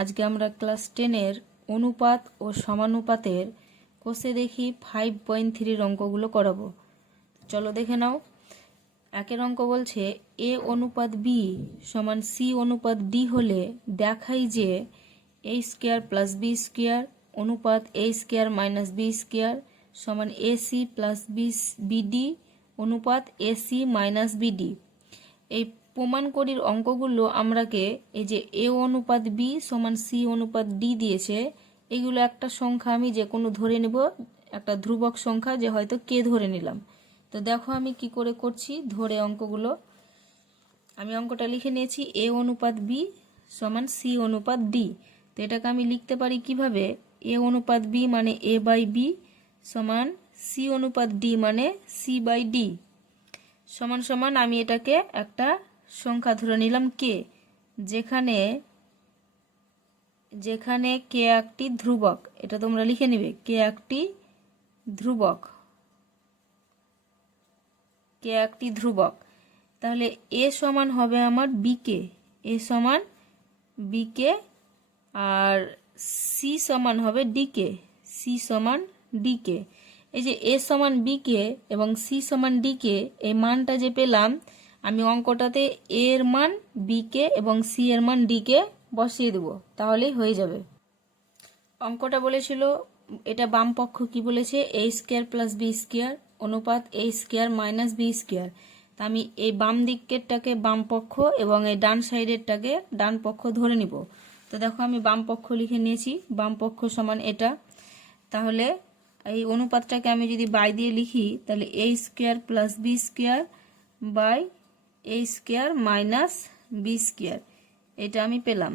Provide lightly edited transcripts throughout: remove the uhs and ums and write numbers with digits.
আজকে আমরা ক্লাস 10-এর অনুপাত ও সমানুপাতের কোষে দেখি 5.3 অঙ্কগুলো করাবো। চলো দেখে নাও। একের অঙ্ক বলছে এ অনুপাত বি সমান সি অনুপাত ডি হলে দেখাই যে এ স্কোয়ার প্লাস বি স্কোয়ার অনুপাত এ স্কোয়ার মাইনাস বি স্কোয়ার সমান এ সি প্লাস বিডি অনুপাত এ সি মাইনাস বিডি। এই প্রমাণ করির অঙ্কগুলো আমরাকে এই যে এ অনুপাত বি সমান সি অনুপাত ডি দিয়েছে, এগুলো একটা সংখ্যা আমি যে কোনো ধরে নেব, একটা ধ্রুবক সংখ্যা, যে হয়তো কে ধরে নিলাম। তো দেখো আমি কি করে করছি ধরে অঙ্কগুলো। আমি অঙ্কটা লিখে নিয়েছি এ অনুপাত বি সমান সি অনুপাত ডি। তো এটাকে আমি লিখতে পারি কিভাবে, এ অনুপাত বি মানে এ বাই বি সমান সি অনুপাত ডি মানে সি বাই ডি সমান সমান আমি এটাকে একটা সংখ্যা ধরে নিলাম কে, যেখানে যেখানে কে একটি ধ্রুবক। এটা তোমরা লিখে নিবে, কে একটি ধ্রুবক, কে একটি ধ্রুবক। তাহলে এ সমান হবে আমার বিকে, এ সমান বিকে, আর সি সমান হবে ডিকে, সি সমান ডিকে। এই যে এ সমান বিকে এবং সি সমান ডিকে, এই মানটা যে পেলাম, আমি অঙ্কটাতে এ এর মান বিকে এবং সি এর মান ডিকে বসিয়ে দেব, তাহলেই হয়ে যাবে। অঙ্কটা বলেছিল, এটা বাম পক্ষ কি বলেছে, এ স্কোয়ার প্লাস বি স্কোয়ার অনুপাত এ স্কোয়ার মাইনাস বি স্কোয়ার। তা আমি এই বাম দিকেরটাকে বাম পক্ষ এবং এই ডান সাইডেরটাকে ডান পক্ষ ধরে নিব। তো দেখো আমি বাম পক্ষ লিখে নিয়েছি, বাম পক্ষ সমান এটা। তাহলে এই অনুপাতটাকে আমি যদি বাই দিয়ে লিখি, তাহলে A square plus B square by A square minus B square, এটা আমি পেলাম।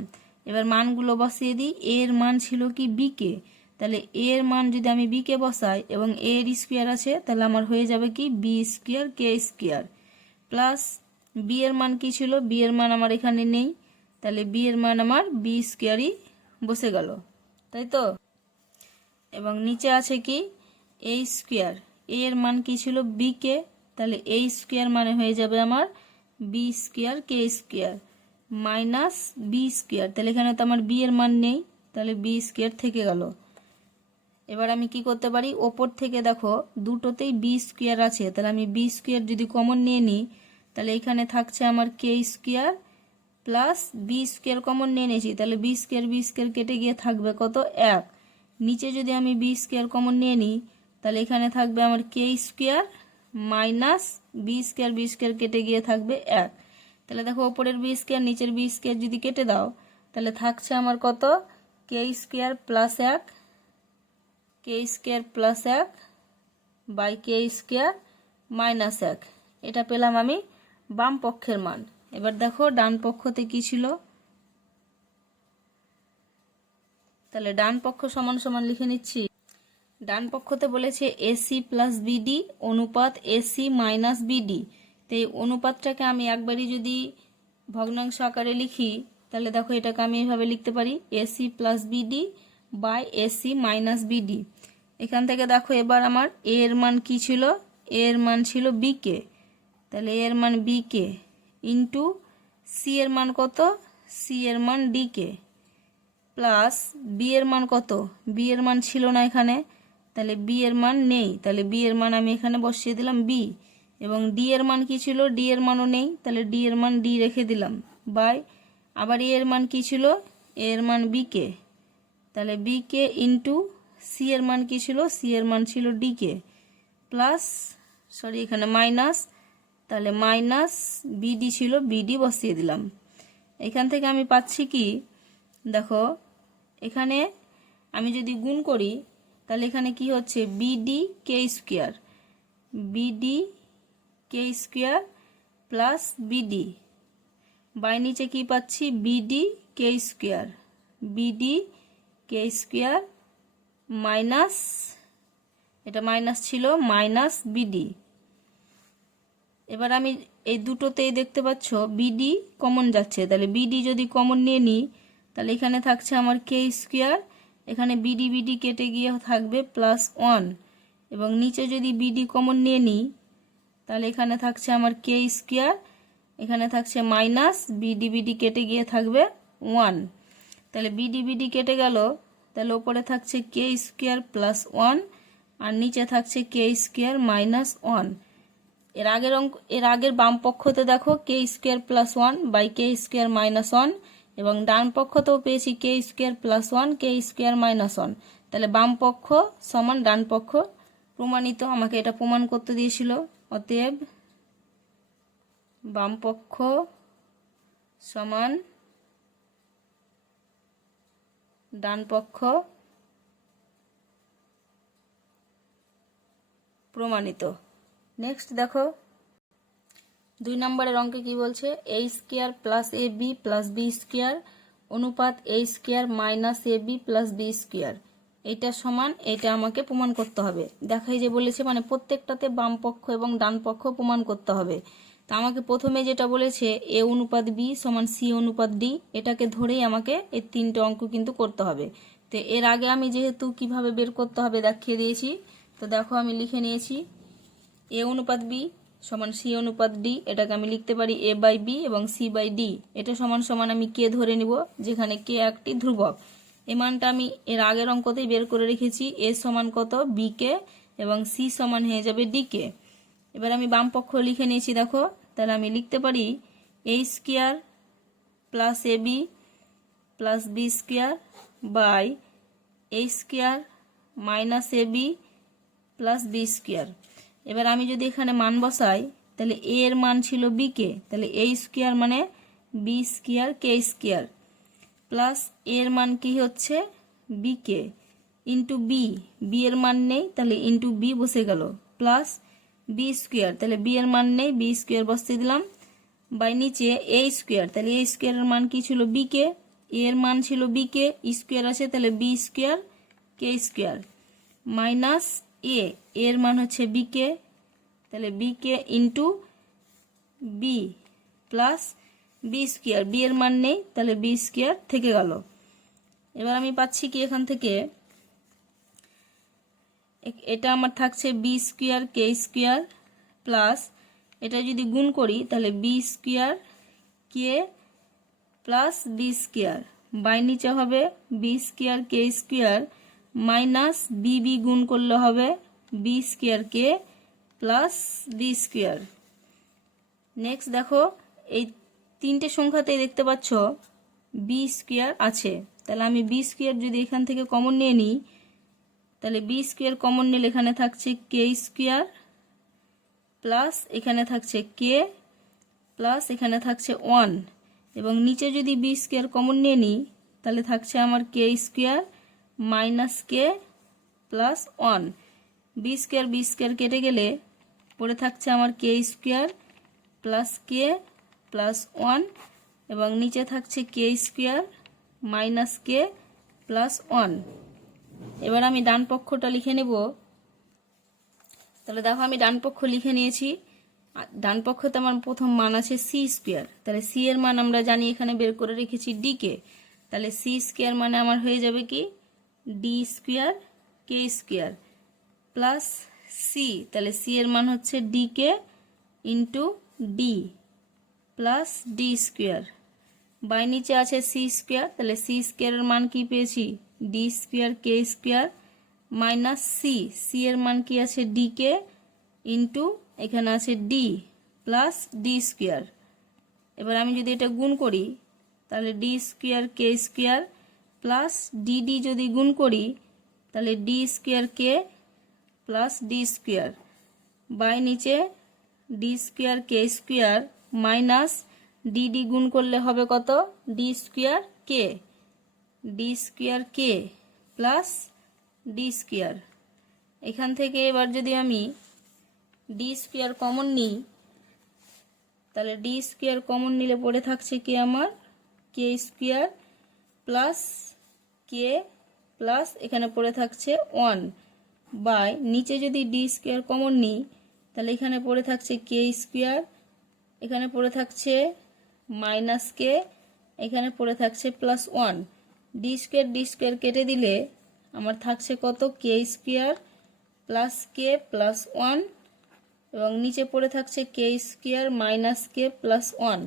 এবার মানগুলো বসিয়ে দিই। এর মান ছিল কি বিকে, তাহলে এর মান যদি আমি বিকে বসাই এবং এর স্কোয়ার আছে, তাহলে আমার হয়ে যাবে কি B square K square plus B এর মান কি ছিল, বি এর মান আমার এখানে নেই, তাহলে বি এর মান আমার বি স্কোয়ারই বসে গেল, তাই তো। এবং নিচে আছে কি এ স্কোয়ার, এর মান কি ছিল বিকে, তাহলে এ স্কোয়ার মানে হয়ে যাবে আমার B square K square minus B square, তাহলে এখানে তো আমার বি এর মান নেই, তাহলে বি স্কোয়ার থেকে গেল। এবার আমি কি করতে পারি, ওপর থেকে দেখো দুটোতেই বি স্কোয়ার আছে, তাহলে আমি বি স্কোয়ার যদি কমন নিয়ে নিই, তাহলে এখানে থাকছে আমার K square plus B square common নিয়ে নিয়েছি, তাহলে বি স্কোয়ার কেটে গিয়ে থাকবে কত, এক। নিচে যদি আমি বি স্কোয়ার কমন নিয়ে নিই, তাহলে এখানে থাকবে আমার K square minus B square কেটে গিয়ে থাকবে এক। তাহলে দেখো ওপরের বি স্কোয়ার নিচের বি স্কোয়ার যদি কেটে দাও, তাহলে থাকছে আমার কত, কে স্কোয়ার প্লাস এক, কে স্কোয়ার প্লাস এক বাই কে স্কোয়ার মাইনাস এক। এটা পেলাম আমি বাম পক্ষের মান। এবার দেখো ডান পক্ষতে কি ছিল, তাহলে ডান পক্ষ সমান সমান লিখে নিচ্ছি। ডান পক্ষতে বলেছে এসি প্লাস বিডি অনুপাত এসি মাইনাস বিডি। তো এই অনুপাতটাকে আমি একবারই যদি ভগ্নাংশ আকারে লিখি, তাহলে দেখো এটাকে আমি এইভাবে লিখতে পারি, AC plus BD by AC minus BD. এখান থেকে দেখো এবার আমার এ এর মান কি ছিল, এ এর মান ছিল বিকে, তাহলে এ এর মান বিকে ইন্টু সি এর মান কত, সি এর মান ডিকে প্লাস বি এর মান কত, বি এর মান ছিল না এখানে, তাহলে বি এর মান নেই, তাহলে বি এর মান আমি এখানে বসিয়ে দিলাম বি। এবং ডি এর মান কি ছিল, ডি এর মানও নেই, তাহলে ডি এর মান ডি রেখে দিলাম বাই আবার এ এর মান কি ছিল, এ এর মান বিকে, তাহলে বিকে ইন্টু সি এর মান কি ছিল, সি এর মান ছিল ডিকে প্লাস এখানে মাইনাস, তাহলে মাইনাস বিডি ছিল, বিডি বসিয়ে দিলাম। এখান থেকে আমি পাচ্ছি কি, দেখো এখানে আমি যদি গুণ করি, তাহলে এখানে কি হচ্ছে BD K square, BD K square plus BD by নিচে কি পাচ্ছি BD K square, BD K square minus, এটা মাইনাস ছিল, মাইনাস বিডি। এবার আমি এই দুটোতেই দেখতে পাচ্ছ বিডি কমন যাচ্ছে, তাহলে বিডি যদি কমন নিয়ে নিই, তাহলে এখানে থাকছে আমার কে স্কোয়ার, এখানে বিডি বিডি কেটে গিয়ে থাকবে প্লাস ওয়ান, এবং নিচে যদি বিডি কমন নিয়ে নিই, তাহলে এখানে থাকছে আমার কে স্কোয়ার, এখানে থাকছে মাইনাস বিডি বিডি কেটে গিয়ে থাকবে ওয়ান। তো তাহলে বিডি বিডি কেটে গেল, তাহলে ওপরে থাকছে কে স্কোয়ার প্লাস 1 আর নিচে থাকছে কে স্কোয়ার মাইনাস 1। এর আগের বাম পক্ষতে দেখো K square plus 1 by K square minus 1, এবং ডান পক্ষতেও পেয়েছি K square plus 1 K square minus 1। তাহলে বাম পক্ষ সমান ডান পক্ষ প্রমাণিত, আমাকে এটা প্রমাণ করতে দিয়েছিল। অতএব বাম পক্ষ সমান ডান পক্ষ প্রমাণিত। নেক্সট দেখো 2 নম্বরের অঙ্কে কি বলছে, এ square plus A B plus B square অনুপাত এ square minus A B plus B square, এটা সমান, এটা আমাকে প্রমাণ করতে হবে। দেখাই যে বলেছে মানে প্রত্যেকটাতে বাম পক্ষ এবং ডান পক্ষ প্রমাণ করতে হবে। তা আমাকে প্রথমে যেটা বলেছে এ অনুপাত বি সমান সি অনুপাত ডি, এটাকে ধরেই আমাকে এই 3টে অঙ্ক কিন্তু করতে হবে। তো এর আগে আমি যেহেতু কিভাবে বের করতে হবে দেখিয়ে দিয়েছি, তো দেখো আমি লিখে নিয়েছি এ অনুপাত বি সমান সি অনুপাত ডি, এটাকে আমি লিখতে পারি এ বাই বি এবং সি বাই ডি। এটা সমান সমান আমি কে ধরে নিব, যেখানে কে একটি ধ্রুবক। এই মানটা আমি এর আগের অঙ্কতেই বের করে রেখেছি, এ সমান কত বি কে এবং সি সমান হয়ে যাবে ডি কে। এবার আমি বাম পক্ষ লিখে নিয়েছি দেখো, তাহলে আমি লিখতে পারি A square plus A B plus B square by A square minus A B plus B square. এবার আমি যদি এখানে মান বসাই, তাহলে এ এর মান ছিল বি কে, তাহলে এ স্কোয়ার মানে B square K square plus এর মান কি হচ্ছে B K into B, B এর মান নেই তাহলে ইন্টু বি বসে গেল, প্লাস বি স্কোয়ার, তাহলে বি এর মান নেই বি স্কোয়ার বসিয়ে দিলাম, বাই নিচে এ স্কোয়ার, তাহলে এ স্কোয়ারের মান কি ছিল বি কে, এর মান ছিল বি কে, স্কোয়ার আছে তাহলে B square K square minus এর মান হচ্ছে বি কে, তাহলে B K into B plus B square, B এর মান নেই তাহলে বি স্কোয়ার থেকে গেল। এবার আমি পাচ্ছি কি এখান থেকে এটা আমার থাকছে B square K square plus এটা যদি গুণ করি তাহলে B square K plus B square by নিচে হবে B square K square minus B B গুণ করলে হবে B square K plus B square. Next দেখো এই 3টে সংখ্যাতেই দেখতে পাচ্ছ বি স্কোয়ার আছে, তাহলে আমি বি স্কোয়ার যদি এখান থেকে কমন নিয়ে নিই, তাহলে বি স্কোয়ার কমন নিলে এখানে থাকছে কে স্কোয়ার প্লাস এখানে থাকছে কে প্লাস এখানে থাকছে 1, এবং নিচে যদি বি স্কোয়ার কমন নিয়ে নিই তাহলে থাকছে আমার K square minus k plus 1, B square কেটে গেলে পড়ে থাকছে আমার K square plus k plus 1, এবং নিচে থাকছে কে স্কোয়ার মাইনাস কে প্লাস 1। এবার আমি ডান পক্ষটা লিখে নেব, তাহলে দেখো আমি ডান পক্ষ লিখে নিয়েছি। ডান পক্ষতে আমার প্রথম মান আছে সি স্কোয়ার, তাহলে সি এর মান আমরা জানি এখানে বের করে রেখেছি ডি কে, তাহলে সি স্কোয়ার মানে আমার হয়ে যাবে কি D square K square plus C, তাহলে সি এর মান হচ্ছে D K into D plus D square by নিচে আছে সি স্কোয়ার, তাহলে সি স্কোয়ারের মান কি পেয়েছি D square K square minus C এর মান কি আছে ডি কে ইন্টু এখানে আছে ডি প্লাস ডি স্কোয়ার। এবার আমি যদি এটা গুণ করি তাহলে D square K square plus DD যদি গুণ করি তাহলে D square K plus D square by নিচে D square K square minus DD গুণ করলে হবে কত D square K plus D square. এখান থেকে এবার যদি আমি ডি স্কোয়ার কমন নিই তাহলে ডি স্কোয়ার কমন নিলে পড়ে থাকছে কি আমার K square plus k plus এখানে পড়ে থাকছে 1 বাই নিচে যদি ডি স্কোয়ার কমন নিই তাহলে এখানে পড়ে থাকছে কে স্কোয়ার, এখানে পড়ে থাকছে মাইনাস কে, এখানে পড়ে থাকছে প্লাস 1, ডি স্কোয়ার কেটে দিলে আমার থাকছে কত কে স্কোয়ার প্লাস কে প্লাস 1, এবং নিচে পড়ে থাকছে কে স্কোয়ার মাইনাস কে প্লাস 1।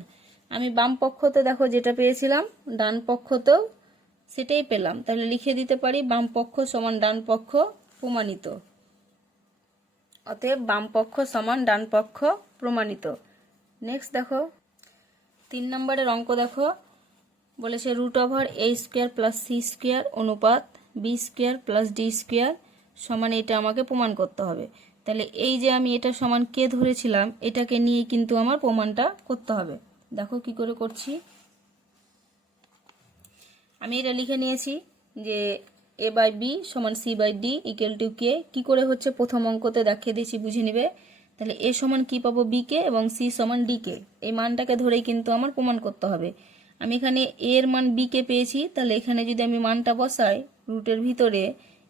আমি বাম পক্ষতে দেখো যেটা পেয়েছিলাম ডান পক্ষতেও সেটাই পেলাম। তাহলে লিখে দিতে পারি বাম পক্ষ সমান ডান পক্ষ প্রমাণিত। অতএব বাম পক্ষ সমান ডান পক্ষ প্রমাণিত। নেক্সট দেখো 3 নম্বরের অঙ্ক দেখো, বলেছে √a² প্লাস c² অনুপাত b² প্লাস d² সমান, এটা আমাকে প্রমাণ করতে হবে। তাহলে এই যে আমি এটা সমান কে ধরেছিলাম, এটাকে নিয়ে কিন্তু আমার প্রমাণটা করতে হবে। দেখো কি করে করছি। আমি এটা লিখে নিয়েছি যে a/b সমান c/d ইকুয়াল টু কে। কি করে হচ্ছে প্রথম অঙ্কতে দেখিয়ে দিয়েছি, বুঝে নিবে। তাহলে a সমান কি পাবো, b কে, এবং c সমান d কে। এই মানটাকে ধরেই কিন্তু আমার প্রমাণ করতে হবে। আমি এখানে a এর মান b কে পেয়েছি, তাহলে এখানে যদি আমি মানটা বসাই, রুটের ভিতরে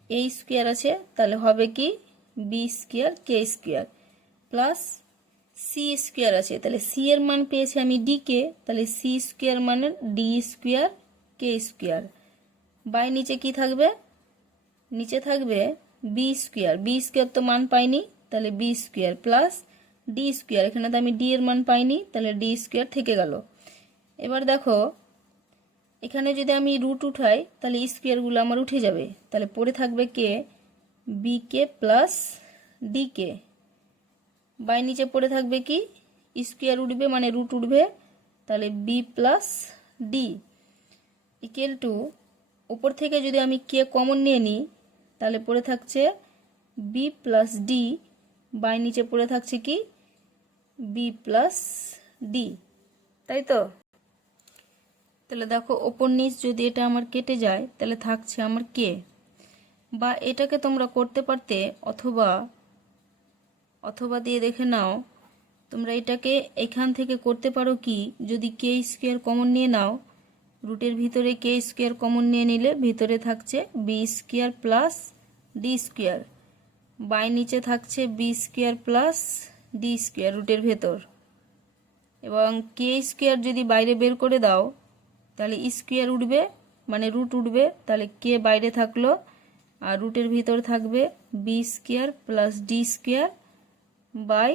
a² আছে, তাহলে হবে কি b² k² প্লাস c² আছে, তাহলে c এর মান পেয়েছি আমি d কে, তাহলে c² মানে d² k² বাই নিচে কি থাকবে, নিচে থাকবে b² তো মান পাইনি, তাহলে b² প্লাস d², এখানে তো আমি d এর মান পাইনি, তাহলে d² থেকে গেল। এবার দেখো এখানে যদি আমি রুট উঠাই, তাহলে স্কোয়ারগুলো আমার উঠে যাবে, তাহলে পড়ে থাকবে কে, bk প্লাস dk বাই নিচে পড়ে থাকবে কি, স্কোয়ার উঠবে মানে রুট উঠবে, তাহলে b plus d equal to, উপর থেকে যদি আমি কে কমন নিয়ে নিই, তাহলে পড়ে থাকছে b প্লাস d বাই নিচে পড়ে থাকছে কি b প্লাস d, তাই তো। তাহলে দেখো ওপর নিচ যদি এটা আমার কেটে যায়, তাহলে থাকছে আমার কে। বা এটাকে তোমরা করতে পারতে, অথবা দিয়ে দেখে নাও, তোমরা এটাকে এখান থেকে করতে পারো কি, যদি k² কমন নিয়ে নাও, রুটের ভিতরে k² কমন নিয়ে নিলে ভিতরে থাকছে b² প্লাস d² বাই নিচে থাকছে b² প্লাস d² রুটের ভেতর, এবং k² যদি বাইরে বের করে দাও, তাহলে স্কোয়ার উঠবে মানে রুট উঠবে, তাহলে কে বাইরে থাকলো, আর রুটের ভিতর থাকবে b² plus d² by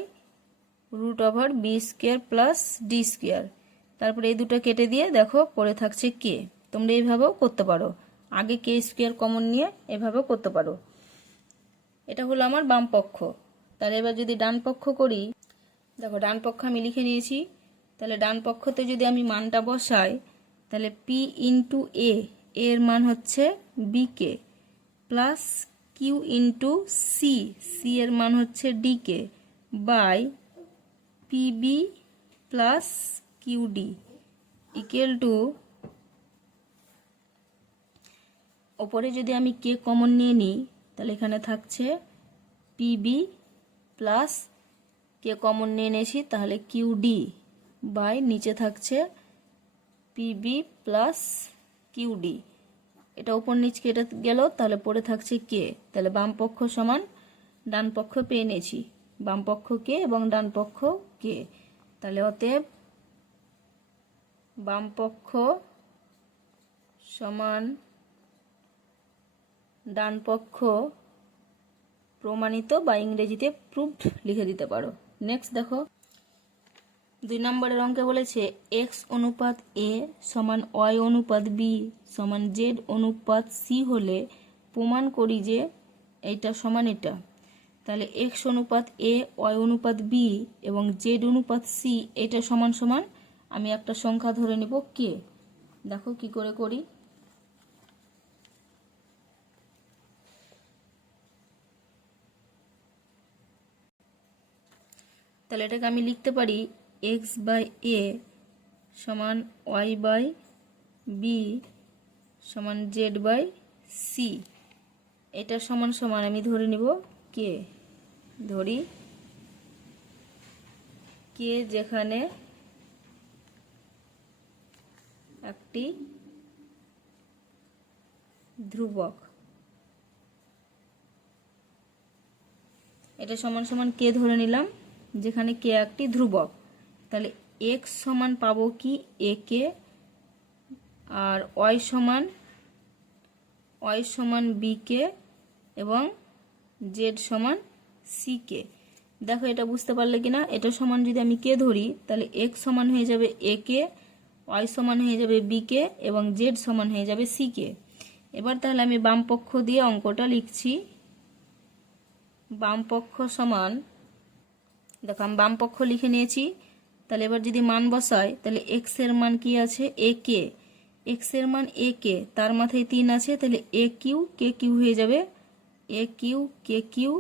√b² plus d²। তারপরে এই দুটো কেটে দিয়ে দেখো পড়ে থাকছে কে। তোমরা এইভাবেও করতে পারো, আগে k² কমন নিয়ে এভাবেও করতে পারো। এটা হলো আমার বাম পক্ষ। তাহলে এবার যদি ডান পক্ষ করি, দেখো ডান পক্ষ আমি লিখে নিয়েছি। তাহলে ডান পক্ষতে যদি আমি মানটা বসাই, তাহলে p ইন্টু এর মান হচ্ছে bk plus q into c এর মান হচ্ছে dk by pb plus qd equal to, ওপরে যদি আমি কে কমন নিয়ে নিই, তাহলে এখানে থাকছে pb প্লাস কে কমন নিয়ে নিয়েছি, তাহলে qd বাই নিচে থাকছে pb প্লাস qd। এটা উপর নিচ কেটে গেল, তাহলে পড়ে থাকছে কে। তাহলে বাম পক্ষ সমান ডান পক্ষ পেয়ে নিয়েছি, বাম পক্ষ কে এবং ডান পক্ষ কে। তাহলে অতএব বাম পক্ষ সমান ডান পক্ষ প্রমাণিত, বা ইংরেজিতে প্রুভড লিখে দিতে পারো। নেক্সট দেখো 2 নম্বরের অঙ্কে বলেছে x অনুপাত a সমান y অনুপাত b সমান z অনুপাত c হলে প্রমাণ করি যে এইটা সমান এটা। তাহলে x অনুপাত a, y অনুপাত b এবং z অনুপাত c এটা সমান সমান, আমি একটা সংখ্যা ধরে নিব কে। দেখো কি করে করি। তাহলে এটাকে আমি লিখতে পারি x বাই a সমান y বাই b সমান z বাই c। এটা সমান সমান আমি ধরে নিব কে। ধরি কে যেখানে একটি ধ্রুবক, এটা সমান সমান কে ধরে নিলাম যেখানে কে একটি ধ্রুবক। তাহলে x সমান পাবো কি a কে, আর y সমান b কে এবং z সমান c কে। দেখো এটা বুঝতে পারলে কিনা। এটা সমান যদি আমি কে ধরি, তাহলে x সমান হয়ে যাবে a কে, ওয়াই সমান হয়ে যাবে বিকে এবং জেড সমান হয়ে যাবে সিকে। এবার তাহলে আমি বাম পক্ষ দিয়ে অঙ্কটা লিখছি। বাম পক্ষ সমান, দেখো আমি বাম পক্ষ লিখে নিয়েছি। তাহলে এবার যদি মান বসাই তাহলে এক্স এর মান কি আছে এ কে, এক্স এর মান এ কে, তার মাথায় 3 আছে, তাহলে এ কিউ কে কিউ হয়ে যাবে A Q K Q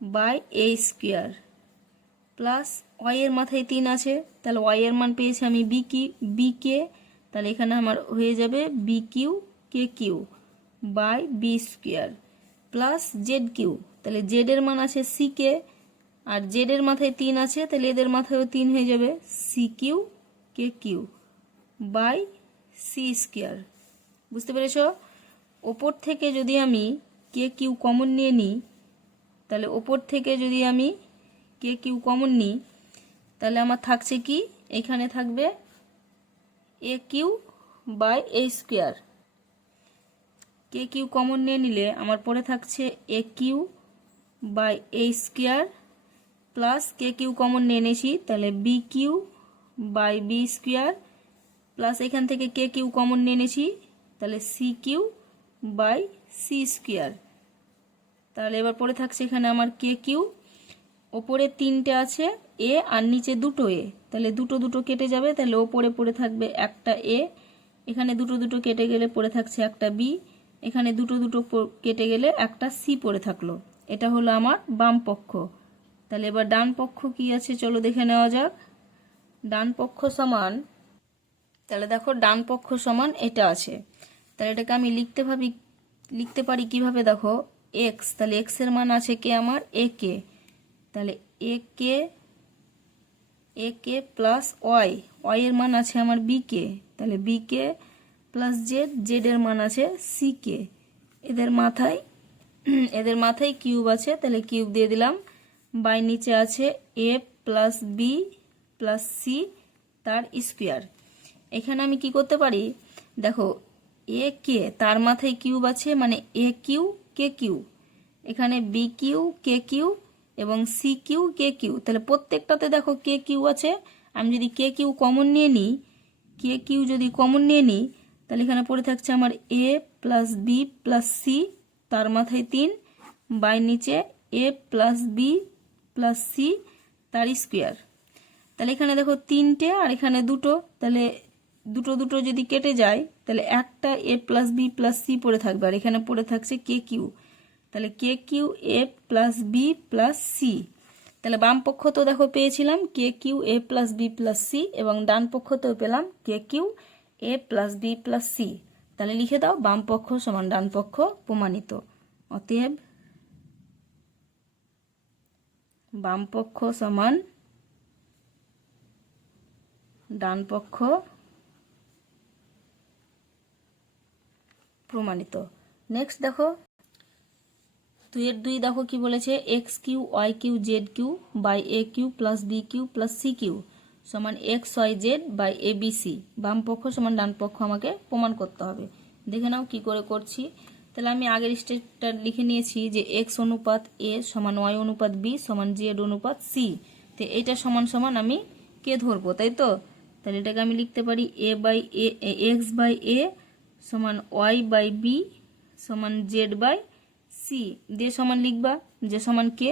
by A square, plus Y এর মাথায় 3 আছে, তাহলে ওয়াই এর মান পেয়েছি আমি বি কে, তাহলে এখানে আমার হয়ে যাবে B Q K Q by B square, plus Z Q, তাহলে জেড এর মান আছে সি কে, আর জেড এর মাথায় 3 আছে, তাহলে এদের মাথায়ও 3 হয়ে যাবে C Q K Q by C square. বুঝতে পেরেছ? ওপর থেকে যদি আমি কে কিউ কমন নিয়ে নিই, তাহলে ওপর থেকে যদি আমি কে কিউ কমন নিই তাহলে আমার থাকছে কি, এখানে থাকবে A Q by A square. K Q common নিয়ে নিলে আমার পরে থাকছে A Q by A square, plus K Q common নিয়ে নিয়েছি, তাহলে B Q by B square, plus এখান থেকে কে কিউ কমন নিয়ে নিয়েছি, তাহলে C Q by C square. তাহলে এবার পরে থাকছে এখানে আমার কে কিউ, ওপরে 3টে আছে এ আর নিচে 2টো এ, তাহলে দুটো দুটো কেটে যাবে, তাহলে ওপরে পড়ে থাকবে একটা এ, এখানে দুটো দুটো কেটে গেলে পড়ে থাকছে একটা বি, এখানে দুটো দুটো কেটে গেলে একটা সি পড়ে থাকলো। এটা হলো আমার বাম পক্ষ। তাহলে এবার ডান পক্ষ কি আছে চলো দেখে নেওয়া যাক। ডান পক্ষ সমান, তাহলে দেখো ডান পক্ষ সমান এটা আছে, তাহলে এটাকে আমি লিখতে পারি কিভাবে, দেখো এক্স, তাহলে এক্স এর মান আছে কে আমার এ কে, তাহলে এ কে প্লাস ওয়াই, ওয়াই এর মান আছে আমার বি কে, তাহলে B k plus Z, Z এর মান আছে সি কে, এদের মাথায় কিউব আছে, তাহলে কিউব দিয়ে দিলাম, বাই নিচে আছে এ প্লাস বি প্লাস সি তার স্কোয়ার। এখানে আমি কি করতে পারি, দেখো এ কে তার মাথায় কিউব আছে মানে এ কিউ কে কিউ, এখানে বি কিউ কে কিউ এবং সি কিউ কে কিউ, তাহলে প্রত্যেকটাতে দেখো কে কিউ আছে। আমি যদি কে কিউ কমন নিয়ে নিই, তাহলে এখানে পড়ে থাকছে আমার এ প্লাস বি প্লাস সি তার মাথায় 3 বাই নিচে এ প্লাস বি প্লাস সি তার স্কোয়ার। তাহলে এখানে দেখো 3টে আর এখানে 2টো, তাহলে দুটো দুটো যদি কেটে যায় তাহলে একটা এ প্লাস বি প্লাস সি পড়ে থাকবে, আর এখানে পড়ে থাকছে কে কিউ, তাহলে কে কিউ এ প্লাস বি প্লাস সি। তাহলে বাম পক্ষ তো দেখো পেয়েছিলাম কে কিউ এ প্লাস বি প্লাস সি, এবং ডান পক্ষ তো পেলাম কে কিউ এ প্লাস বি প্লাস সি। তাহলে লিখে দাও বাম পক্ষ সমান ডান পক্ষ প্রমাণিত। অতএব বাম পক্ষ সমান ডান পক্ষ প্রমাণিত। নেক্সট দেখো 2 দেখো কি বলেছে, X Q Y Q Z Q by A Q plus B Q plus C Q সমান X Y Z by A B C. বাম পক্ষ সমান ডান পক্ষ আমাকে প্রমাণ করতে হবে। দেখে নাও কি করে করছি। তাহলে আমি আগের স্টেপটা লিখে নিয়েছি যে এক্স অনুপাত এ সমান ওয়াই অনুপাত বি সমান জেড অনুপাত সি। তো এটা সমান সমান আমি কে ধরবো, তাই তো? তাহলে এটাকে আমি লিখতে পারি এ বাই এ, এক্স বাই এ সমান ওয়াই বাই বি সমান জেড বাই সি। যে সমান লিখবা, যে সমান কে,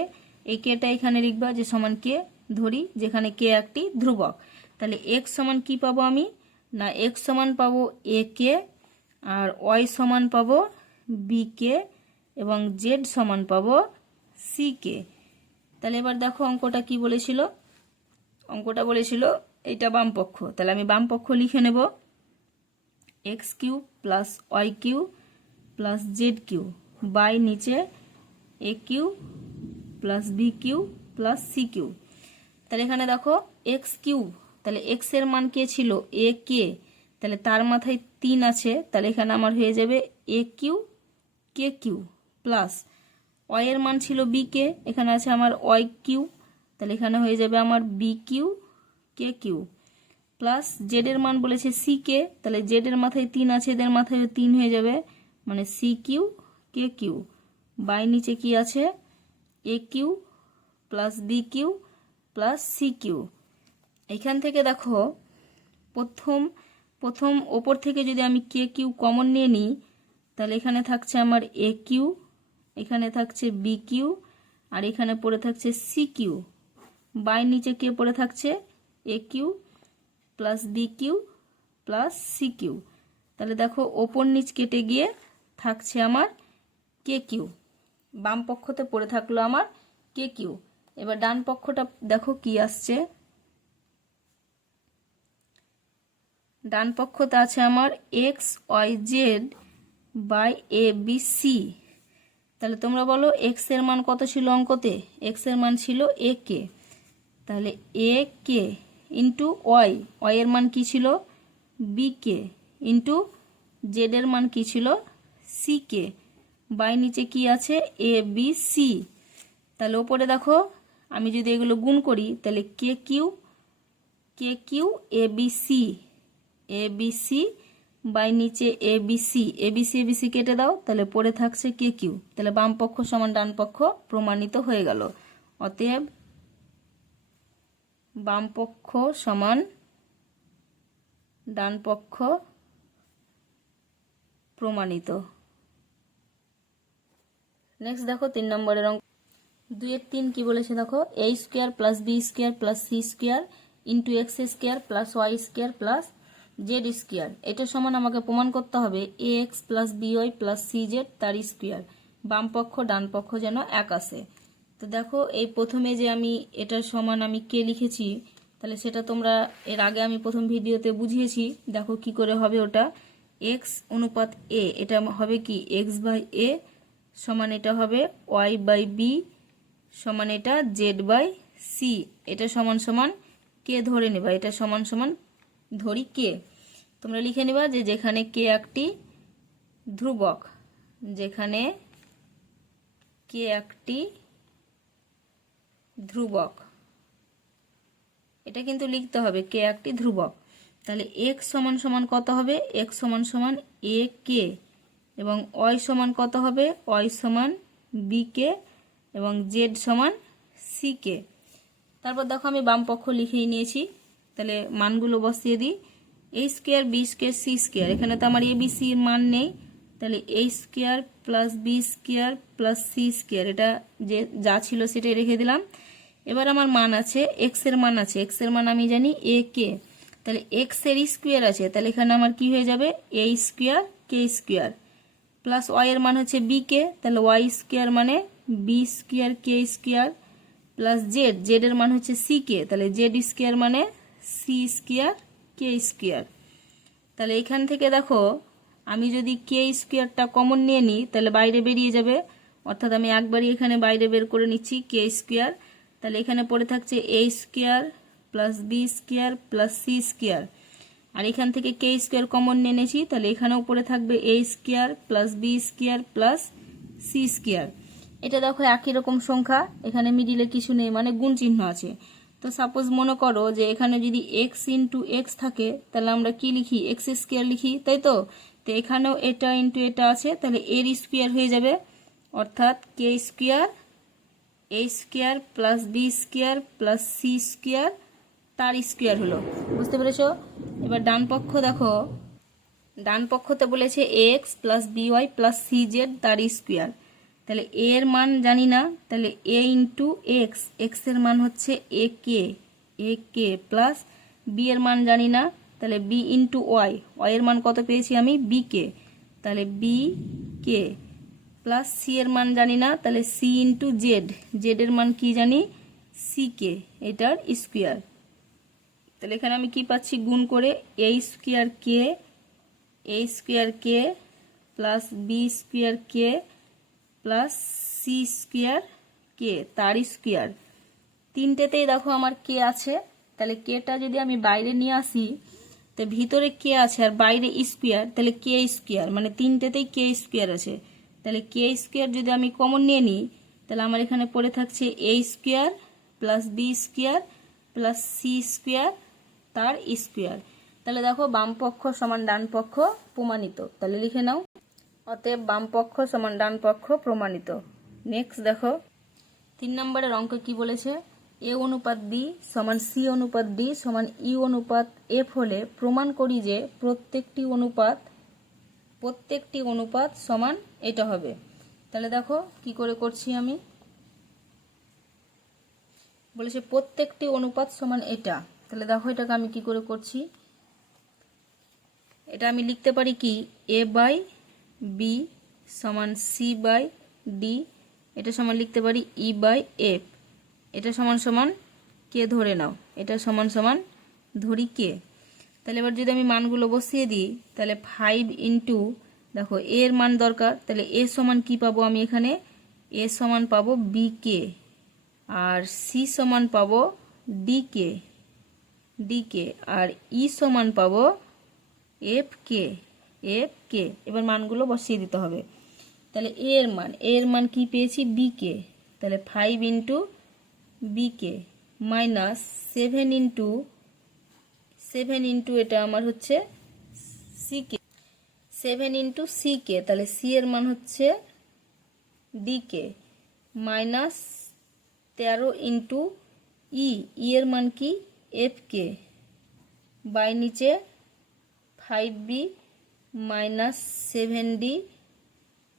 এই কেটা এখানে লিখবা, যে সমান কে ধরি, যেখানে কে একটি ধ্রুবক। তাহলে এক্স সমান কি পাবো আমি, না এক্স সমান পাবো এ কে, আর ওয়াই সমান পাবো বি কে, এবং জেড সমান পাবো সি কে। তাহলে এবার দেখো অঙ্কটা কি বলেছিল, অঙ্কটা বলেছিল এইটা বাম পক্ষ। তাহলে আমি বাম পক্ষ লিখে নেব X Q plus Y Q plus Z Q by নিচে A Q plus B Q plus C Q. তাহলে এখানে দেখো এক্স কিউ, তাহলে এক্স এর মান কে ছিল এ কে, তাহলে তার মাথায় 3 আছে, তাহলে এখানে আমার হয়ে যাবে A Q K Q plus Y এর মান ছিল বি কে, এখানে আছে আমার ওয়াই কিউ, তাহলে এখানে হয়ে যাবে আমার B Q K Q plus Z এর মান বলেছে সি কে, তাহলে জেড এর মাথায় 3 আছে, এদের মাথায় 3 হয়ে যাবে, মানে C Q K Q by নিচে কি আছে A Q plus B Q plus C Q. এখান থেকে দেখো প্রথম প্রথম ওপর থেকে যদি আমি কে কিউ কমন নিয়ে নিই তাহলে এখানে থাকছে আমার এ কিউ, এখানে থাকছে বি কিউ, আর এখানে পড়ে থাকছে সি কিউ। বাই নিচে কে পড়ে থাকছে A Q plus B Q plus C Q. তাহলে দেখো ওপর নিচ কেটে গিয়ে থাকছে আমার কে কিউ, বাম পক্ষতে পড়ে থাকলো আমার কে কিউ। এবার ডান পক্ষটা দেখো কি আসছে, ডান পক্ষতে আছে আমার X Y Z by A B C. তাহলে তোমরা বলো এক্স এর মান কত ছিল অঙ্কতে? এক্স এর মান ছিল এ কে। তাহলে এ কে ইন্টু ওয়াই, ওয়াই এর মান কি ছিল বি কে, ইন্টু জেড এর মান কি ছিল সি কে, বাই নিচে কি আছে এ বি সি। তাহলে ওপরে দেখো আমি যদি এগুলো গুণ করি তাহলে K Q A B C by নিচে এ বি সি কেটে দাও, তাহলে পড়ে থাকছে কে কিউ। তাহলে বাম পক্ষ সমান ডান পক্ষ প্রমাণিত হয়ে গেল। অতএব বাম পক্ষ সমান ডান পক্ষ প্রমাণিত। নেক্সট দেখো 3 নম্বরের অঙ্ক 2-3 কি বলেছে দেখো, A square plus B square plus C square into X square plus Y square plus Z square. এটা সমান আমাকে প্রমাণ করতে হবে A X plus B Y plus C Z তার স্কোয়ার। বাম পক্ষ ডান পক্ষ যেন এক আসে। তো দেখো এই প্রথমে যে আমি এটার সমান আমি কে লিখেছি, তাহলে সেটা তোমরা এর আগে আমি প্রথম ভিডিওতে বুঝিয়েছি। দেখো কি করে হবে ওটা, এক্স অনুপাত এ, এটা হবে কি এক্স বাই এ সমান এটা হবে ওয়াই বাই বি সমান এটা জেড বাই সি। এটা সমান সমান কে ধরে নেবা, এটা সমান সমান ধরি কে। তোমরা লিখে নেবা যে যেখানে কে একটি ধ্রুবক, যেখানে কে একটি ধ্রুবক, এটা কিন্তু লিখতে হবে কে একটি ধ্রুবক। তাহলে এক্স সমান সমান কত হবে, এক্স সমান সমান এ কে, এবং ওয়াই সমান কত হবে, ওয়াই সমান বি কে, এবং জেড সমান সি কে। তারপর দেখো আমি বাম পক্ষ লিখেই নিয়েছি, তাহলে মানগুলো বসিয়ে দিই। A square B square C square, এখানে তো আমার এ বি সি এর মান নেই, তাহলে A square plus B square plus C square, এটা যে যা ছিল সেটাই রেখে দিলাম। এবার আমার মান আছে এক্স এর মান আছে, এক্স এর মান আমি জানি এ কে, তাহলে এক্স এর স্কোয়ার আছে, তাহলে এখানে আমার কি হয়ে যাবে এ square K square plus Y এর মান হচ্ছে বি কে, তাহলে ওয়াই স্কোয়ার মানে B square K square plus Z, Z এর মান হচ্ছে সি কে, তাহলে জেড স্কোয়ার মানে সি স্কোয়ার কে স্কোয়ার। তাহলে এখান থেকে দেখো আমি যদি কে স্কোয়ারটা কমন নিয়ে নিই তাহলে বাইরে বেরিয়ে যাবে, অর্থাৎ আমি একবারই এখানে বাইরে বের করে নিচ্ছি কে স্কোয়ার। তাহলে এখানে পড়ে থাকছে A square plus B square plus C square, আর এখান থেকে কে স্কোয়ার কমন নিয়ে নিয়েছি, তাহলে এখানেও পড়ে থাকবে A square plus B square plus C square. এটা দেখো একই রকম সংখ্যা, এখানে মিডিলে কিছু নেই মানে গুণ চিহ্ন আছে। তো সাপোজ মনে করো যে এখানে যদি এক্স ইন্টু এক্স থাকে তাহলে আমরা কি লিখি এক্স স্কোয়ার লিখি, তাই তো। তো এখানেও এটা ইন্টু এটা আছে, তাহলে এর স্কোয়ার হয়ে যাবে, অর্থাৎ K square A square plus B square plus C square তার স্কোয়ার হলো। বুঝতে পেরেছো? এবার ডান পক্ষ দেখো, ডান পক্ষতে বলেছে X plus B Y plus C Z তার স্কোয়ার। তাহলে এ এর মান জানি না, তাহলে এ ইন্টু এক্স, এক্স এর মান হচ্ছে এ কে প্লাস বি এর মান জানি না, তাহলে বি ইন্টু ওয়াই, ওয়াই এর মান কত পেয়েছি আমি বি কে, তাহলে বি কে প্লাস সি এর মান জানি না, তাহলে সি ইন্টু জেড, জেড এর মান কি জানি সি কে, এটার স্কোয়ার। তাহলে এখানে আমি কি পাচ্ছি গুণ করে এ square K plus B square K plus C square কে তার স্কোয়ার। তিনটেতেই দেখো আমার কে আছে, তাহলে কেটা যদি আমি বাইরে নিয়ে আসি তো ভিতরে কে আছে আর বাইরে স্কোয়ার, তাহলে কে স্কোয়ার মানে তিনটেতেই কে স্কোয়ার আছে। তাহলে কে স্কোয়ার যদি আমি কমন নিয়ে নিই তাহলে আমার এখানে পড়ে থাকছে A square plus B square plus C square তার স্কোয়ার। তাহলে দেখো বাম পক্ষ সমান ডান পক্ষ প্রমাণিত। তাহলে লিখে নাও, অতএব বাম পক্ষ সমান ডান পক্ষ প্রমাণিত। নেক্সট দেখো 3 নম্বরের অঙ্ক কি বলেছে, এ অনুপাত বি সমান সি অনুপাত ডি সমান ই অনুপাত এফ হলে প্রমাণ করি যে প্রত্যেকটি অনুপাত সমান এটা হবে। তাহলে দেখো কি করে করছি আমি, বলেছে প্রত্যেকটি অনুপাত সমান এটা। তাহলে দেখো এটাকে আমি কি করে করছি, এটা আমি লিখতে পারি কি এ বাই বি সমান সি বাই ডি, এটা সমান লিখতে পারি ই বাই এফ, এটা সমান সমান কে ধরে নাও, এটা সমান সমান ধরি কে। তাহলে এবার যদি আমি মানগুলো বসিয়ে দিই তাহলে 5 ইন্টু, দেখো এর মান দরকার, তাহলে এ সমান কি পাবো আমি এখানে, এ সমান পাবো বি কে, আর সি সমান পাবো ডি কে, আর ই সমান পাবো এফ কে। এবার মানগুলো বসিয়ে দিতে হবে। তাহলে এর মান কি পেয়েছি বি কে, তাহলে 5 ইন্টু বি কে মাইনাস 7 ইন্টু এটা আমার হচ্ছে C K, 7 into C K, তাহলে সি এর মান হচ্ছে ডি কে মাইনাস 13 ইন্টু ই এর মান কি এফ কে বাই নিচে 5b minus 7d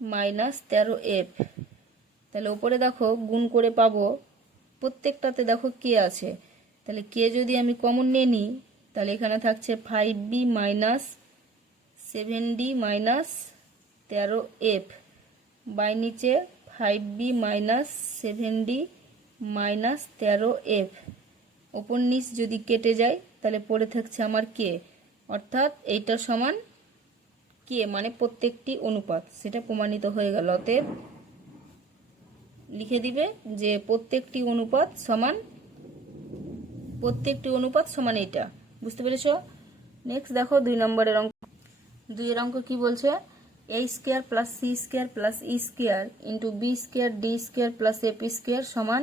minus 13f। তাহলে উপরে দেখো গুণ করে পাবো প্রত্যেকটাতে দেখো কে আছে, তাহলে কে যদি আমি কমন নিয়ে নিই তাহলে এখানে থাকছে 5b minus 7d minus 13f by নিচে 5b minus 7d minus 13f। ওপর নিচ যদি কেটে যায় তাহলে পড়ে থাকছে আমার কে, অর্থাৎ এইটা সমান কে মানে প্রত্যেকটি অনুপাত, সেটা প্রমাণিত হয়ে গেল। অতএব লিখে দিবে যে প্রত্যেকটি অনুপাত সমান এটা। বুঝতে পেরেছো? নেক্সট দেখো 2 নম্বরের অঙ্ক। 2 এর অঙ্ক কি বলছে, a square plus C square plus E square into B square D square plus F square সমান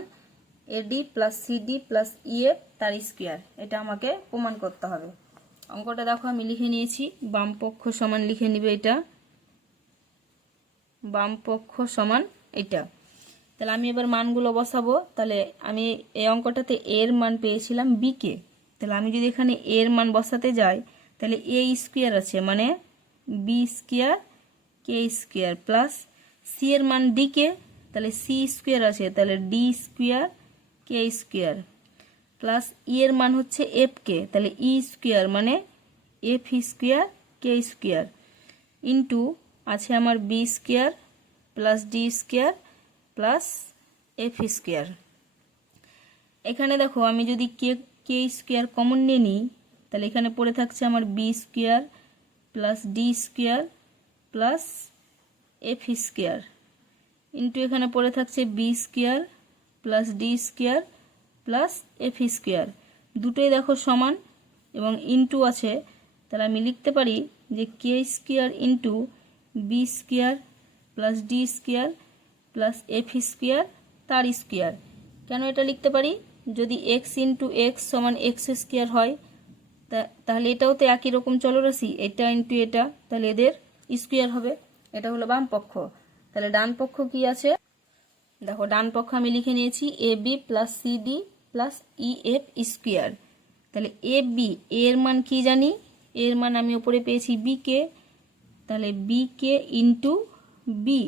AD plus CD plus EF তার স্কয়ার। এটা আমাকে প্রমাণ করতে হবে। অঙ্কটা দেখো আমি লিখে নিয়েছি, বাম পক্ষ সমান লিখে নিবে এটা, বাম পক্ষ সমান এটা। তাহলে আমি এবার মানগুলো বসাবো। তাহলে আমি এই অঙ্কটাতে এর মান পেয়েছিলাম বি কে, তাহলে আমি যদি এখানে এর মান বসাতে যাই তাহলে এ স্কয়ার আছে মানে B square K square plus C এর মান ডি কে, তাহলে সি স্কয়ার আছে তাহলে D square K square plus E এর মান হচ্ছে এফ কে, তাহলে ই স্কয়ার মানে F square K square into আছে আমার B square plus D square plus F square. এখানে দেখো আমি যদি কে স্কয়ার কমন নিয়ে নিই তাহলে এখানে পড়ে থাকছে আমার B square plus D square plus F square into এখানে পড়ে থাকছে B square plus D square plus F square. দুটোই দেখো সমান এবং ইন্টু আছে, তাহলে আমি লিখতে পারি যে k square into B square plus D square plus F square তার স্কয়ার। কেন এটা লিখতে পারি, যদি এক্স ইন্টু এক্স সমান এক্স স্কয়ার হয় তাহলে এটাও তো একই রকম চলরাশি, এটা ইন্টু এটা, তাহলে এদের স্কয়ার হবে। এটা হলো বাম পক্ষ। তাহলে ডান পক্ষ কি আছে, দেখো ডান পক্ষ আমি লিখে নিয়েছি A B plus C D plus E F square. তাহলে এ বি এর মান কি জানি, এর মান আমি উপরে পেয়েছি বি কে, তাহলে B K into B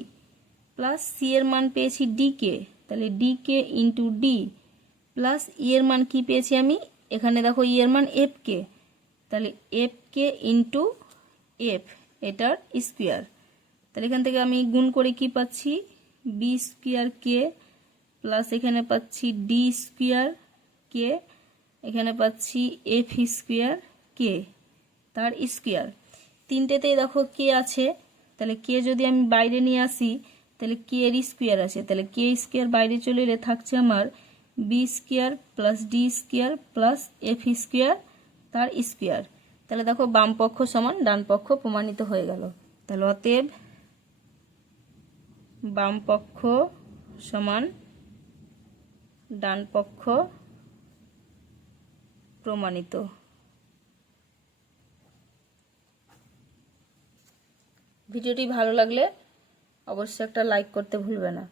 plus C এর মান পেয়েছি ডি কে, তাহলে D K into D plus E এর মান কি পেয়েছি আমি, এখানে দেখো ই এর মান এফ কে, তাহলে এফ কে ইন্টু এফ এটার স্কয়ার। তাহলে এখান থেকে আমি গুণ করে কি পাচ্ছি, বি স্কয়ার কে প্লাস এখানে পাচ্ছি ডি স্কয়ার কে, এখানে পাচ্ছি এফ স্কয়ার কে তার স্কয়ার। তিনটেতেই দেখো কে আছে, তাহলে কে যদি আমি বাইরে নিয়ে আসি তাহলে কে এর স্কয়ার আছে, তাহলে কে স্কয়ার বাইরে চলে এলে থাকছে আমার B square plus D square plus F square তার স্কয়ার। তাহলে দেখো বাম পক্ষ সমান ডান পক্ষ প্রমাণিত হয়ে গেল। তাহলে অতএব বাম পক্ষ সমান ডান পক্ষ প্রমাণিত। ভিডিওটি ভালো লাগলে অবশ্যই একটা লাইক করতে ভুলবে না।